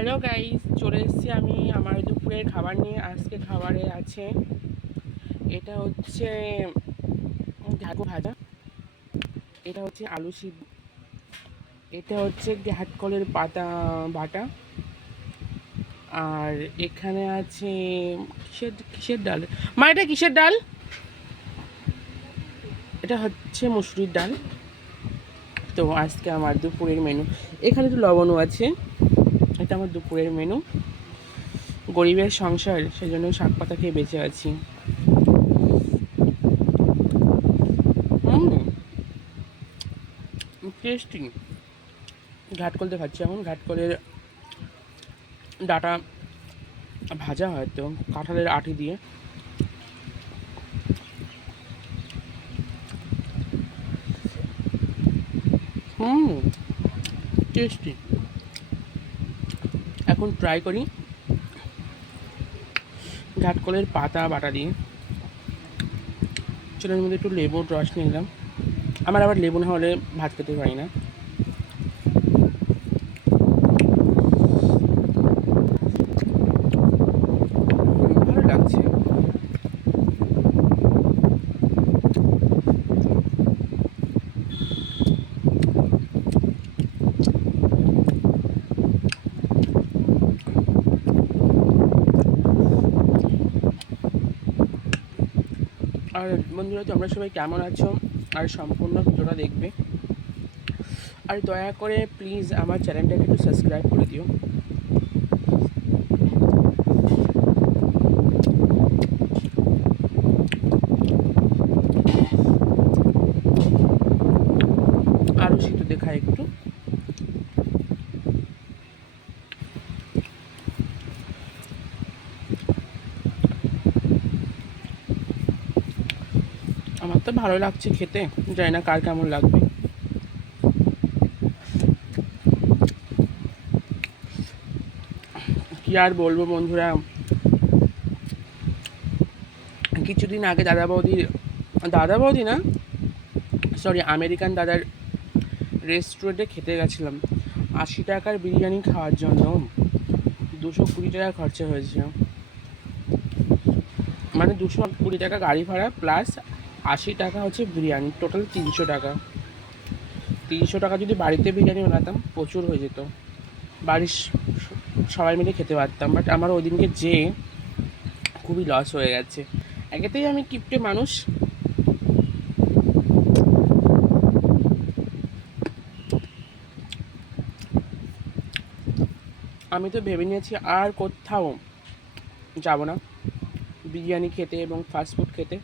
Hello guys চলে এসেছি আমি আমার দুপুরের খাবার নিয়ে। আজকে খাবারে আছে, এটা হচ্ছে ঘাটু ভাজা, এটা হচ্ছে আলু সিদ্ধ, এটা হচ্ছে ঘাটকলের পাতা বাটা, আর এখানে আছে কিসের কিসের ডাল? মা, এটা কিসের ডাল? এটা হচ্ছে মুসুরির ডাল। তো আজকে আমার দুপুরের মেনু এখানে একটু লবণও আছে। এটা আমার দুপুরের মেনু গরিবের সংসার, সেজন্য শাক পাতা খেয়ে বেঁচে আছি। টেস্টি ঘাটকল দিয়ে খাচ্ছি এখন। ঘাটকলের ডাটা ভাজা হয়তো কাঁঠালের আটি দিয়ে। হুম টেস্টি এখন ট্রাই করি। ঘাটকলের পাতা বাটা দিয়ে। চুলের মধ্যে একটু লেবুর রস নিলাম। আমার আবার লেবু না হলে ভাত খেতে পারি না ভালো লাগছে আর বন্ধুরা, তোমরা সবাই কেমন আছো? আর সম্পূর্ণ ভিডিওটা দেখবে। আর দয়া করে প্লিজ আমার চ্যানেলটাকে একটু সাবস্ক্রাইব করে দিও। আরও শীত দেখা একটু। আমার তো ভালো লাগছে খেতে, জানি না কার কেমন লাগবে। কি আর বলব বন্ধুরা? কিছুদিন আগে দাদা বৌদির দাদা বৌদি না? সরি আমেরিকান দাদার রেস্টুরেন্টে খেতে গেছিলাম। আশি টাকার বিরিয়ানি খাওয়ার জন্য। দুশো কুড়ি টাকা খরচা হয়েছে মানে দুশো কুড়ি টাকা গাড়ি ভাড়া প্লাস আশি টাকা হচ্ছে বিরিয়ানি টোটাল তিনশো টাকা। তিনশো টাকা যদি বাড়িতে বিরিয়ানি বানাতাম, প্রচুর হয়ে যেত। বাড়ির সবাই মিলে খেতে পারতাম বাট আমার ওই দিনকে যে খুবই লস হয়ে গেছে। একেতেই আমি কিপটে মানুষ। আমি তো ভেবে নিয়েছি আর কোথাও যাব না। বিরিয়ানি খেতে এবং ফাস্টফুড খেতে।